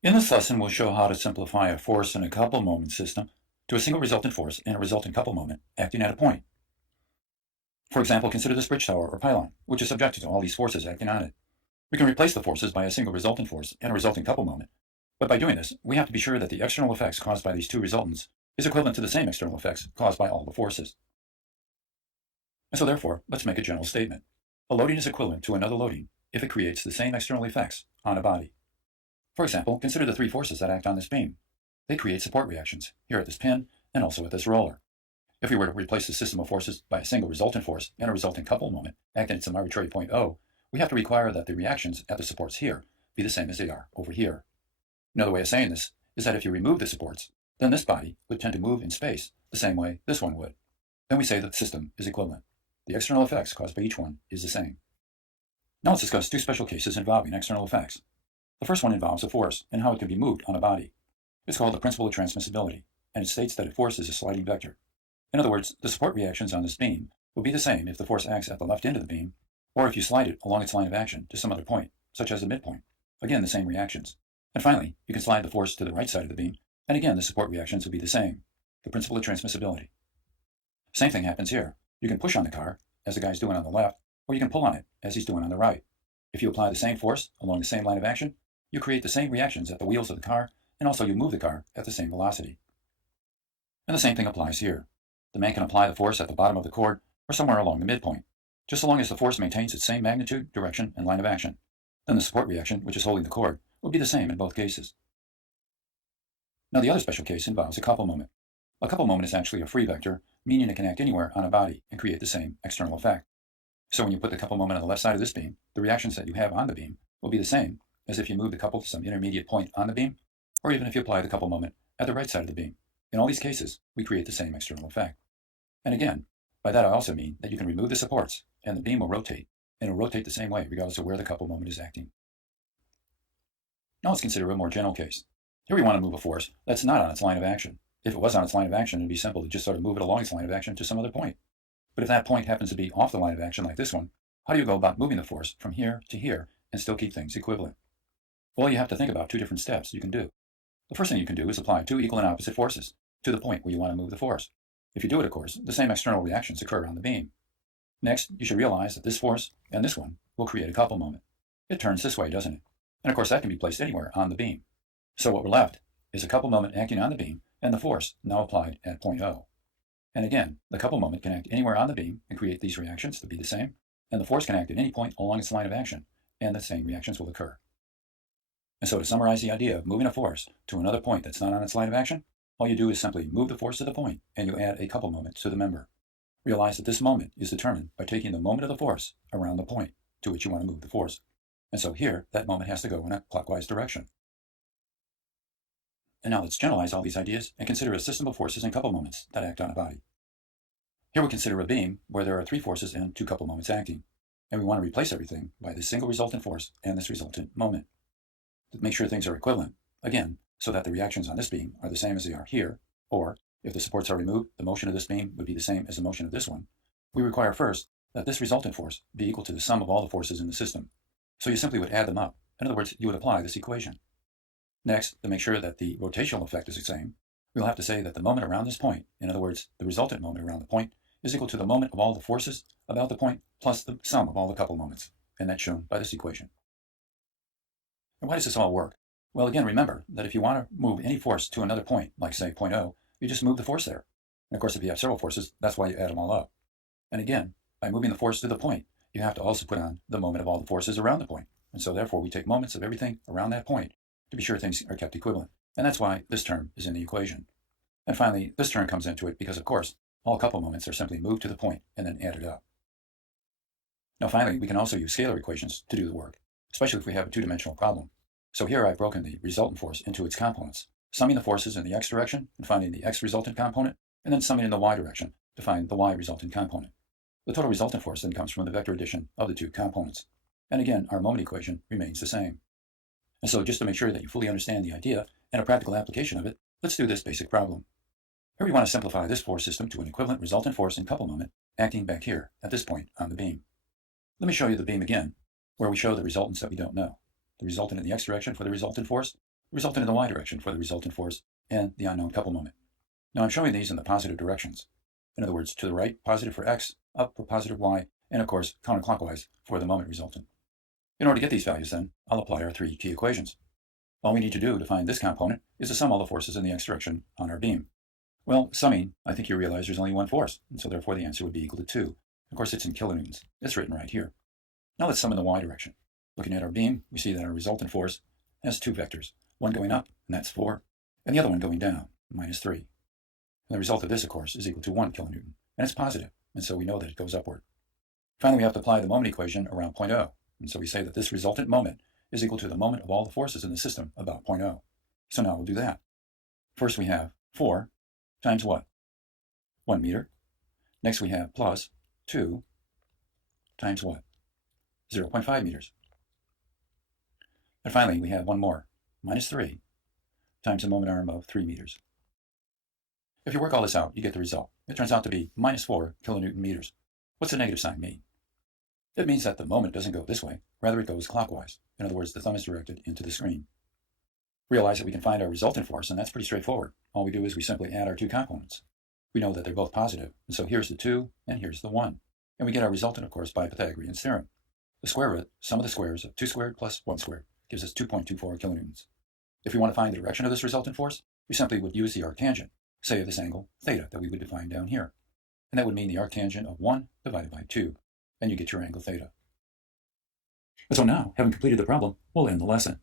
In this lesson, we'll show how to simplify a force and a couple moment system to a single resultant force and a resultant couple moment acting at a point. For example, consider this bridge tower or pylon, which is subjected to all these forces acting on it. We can replace the forces by a single resultant force and a resulting couple moment, but by doing this, we have to be sure that the external effects caused by these two resultants is equivalent to the same external effects caused by all the forces. And so therefore, let's make a general statement. A loading is equivalent to another loading if it creates the same external effects on a body. For example, consider the three forces that act on this beam. They create support reactions, here at this pin and also at this roller. If we were to replace the system of forces by a single resultant force and a resulting couple moment acting at some arbitrary point O, we have to require that the reactions at the supports here be the same as they are over here. Another way of saying this is that if you remove the supports, then this body would tend to move in space the same way this one would. Then we say that the system is equivalent. The external effects caused by each one is the same. Now let's discuss two special cases involving external effects. The first one involves a force and how it can be moved on a body. It's called the principle of transmissibility, and it states that a force is a sliding vector. In other words, the support reactions on this beam will be the same if the force acts at the left end of the beam, or if you slide it along its line of action to some other point, such as the midpoint. Again, the same reactions. And finally, you can slide the force to the right side of the beam, and again, the support reactions will be the same. The principle of transmissibility. Same thing happens here. You can push on the car, as the guy's doing on the left, or you can pull on it, as he's doing on the right. If you apply the same force along the same line of action, you create the same reactions at the wheels of the car, and also you move the car at the same velocity. And the same thing applies here. The man can apply the force at the bottom of the cord or somewhere along the midpoint, just so long as the force maintains its same magnitude, direction, and line of action. Then the support reaction, which is holding the cord, will be the same in both cases. Now the other special case involves a couple moment. A couple moment is actually a free vector, meaning it can act anywhere on a body and create the same external effect. So when you put the couple moment on the left side of this beam, the reactions that you have on the beam will be the same as if you move the couple to some intermediate point on the beam, or even if you apply the couple moment at the right side of the beam. In all these cases, we create the same external effect. And again, by that I also mean that you can remove the supports, and the beam will rotate, and it will rotate the same way regardless of where the couple moment is acting. Now let's consider a more general case. Here we want to move a force that's not on its line of action. If it was on its line of action, it would be simple to just sort of move it along its line of action to some other point. But if that point happens to be off the line of action like this one, how do you go about moving the force from here to here and still keep things equivalent? Well, you have to think about two different steps you can do. The first thing you can do is apply two equal and opposite forces to the point where you want to move the force. If you do it, of course, the same external reactions occur on the beam. Next, you should realize that this force and this one will create a couple moment. It turns this way, doesn't it? And of course, that can be placed anywhere on the beam. So what we're left is a couple moment acting on the beam and the force now applied at point O. And again, the couple moment can act anywhere on the beam and create these reactions to be the same, and the force can act at any point along its line of action, and the same reactions will occur. And so to summarize the idea of moving a force to another point that's not on its line of action, all you do is simply move the force to the point and you add a couple moment to the member. Realize that this moment is determined by taking the moment of the force around the point to which you want to move the force. And so here, that moment has to go in a clockwise direction. And now let's generalize all these ideas and consider a system of forces and couple moments that act on a body. Here we consider a beam where there are three forces and two couple moments acting. And we want to replace everything by this single resultant force and this resultant moment. To make sure things are equivalent, again, so that the reactions on this beam are the same as they are here, or if the supports are removed, the motion of this beam would be the same as the motion of this one, we require first that this resultant force be equal to the sum of all the forces in the system. So you simply would add them up. In other words, you would apply this equation. Next, to make sure that the rotational effect is the same, we'll have to say that the moment around this point, in other words, the resultant moment around the point, is equal to the moment of all the forces about the point plus the sum of all the couple moments, and that's shown by this equation. And why does this all work? Well, again, remember that if you want to move any force to another point, like say point O, you just move the force there. And of course, if you have several forces, that's why you add them all up. And again, by moving the force to the point, you have to also put on the moment of all the forces around the point. And so therefore, we take moments of everything around that point to be sure things are kept equivalent. And that's why this term is in the equation. And finally, this term comes into it because, of course, all couple moments are simply moved to the point and then added up. Now finally, we can also use scalar equations to do the work, especially if we have a two-dimensional problem. So here I've broken the resultant force into its components, summing the forces in the x direction and finding the x resultant component, and then summing in the y direction to find the y resultant component. The total resultant force then comes from the vector addition of the two components. And again, our moment equation remains the same. And so just to make sure that you fully understand the idea and a practical application of it, let's do this basic problem. Here we want to simplify this force system to an equivalent resultant force and couple moment acting back here at this point on the beam. Let me show you the beam again, where we show the resultants that we don't know. The resultant in the x direction for the resultant force, resultant in the y direction for the resultant force and the unknown couple moment. Now I'm showing these in the positive directions. In other words, to the right, positive for x, up for positive y, and of course, counterclockwise for the moment resultant. In order to get these values then, I'll apply our three key equations. All we need to do to find this component is to sum all the forces in the x direction on our beam. Well, summing, I think you realize there's only one force, and so therefore the answer would be equal to 2. Of course, it's in kilonewtons. It's written right here. Now let's sum in the y direction. Looking at our beam, we see that our resultant force has two vectors, one going up, and that's 4, and the other one going down, minus 3. And the result of this, of course, is equal to 1 kilonewton, and it's positive, and so we know that it goes upward. Finally, we have to apply the moment equation around point O, and so we say that this resultant moment is equal to the moment of all the forces in the system about point O. So now we'll do that. First we have 4 times what? 1 meter. Next we have plus 2 times what? 0.5 meters. And finally we have one more, minus 3 times a moment arm of 3 meters. If you work all this out, you get the result. It turns out to be minus 4 kilonewton meters. What's the negative sign mean? It means that the moment doesn't go this way, rather it goes clockwise. In other words, the thumb is directed into the screen. Realize that we can find our resultant force, and that's pretty straightforward. All we do is we simply add our two components. We know that they're both positive, and so here's the 2 and here's the 1. And we get our resultant, of course, by Pythagorean's theorem. The square root, sum of the squares of 2 squared plus 1 squared, gives us 2.24 kilonewtons. If we want to find the direction of this resultant force, we simply would use the arctangent, say of this angle theta that we would define down here. And that would mean the arctangent of 1 divided by 2, and you get your angle theta. And so now, having completed the problem, we'll end the lesson.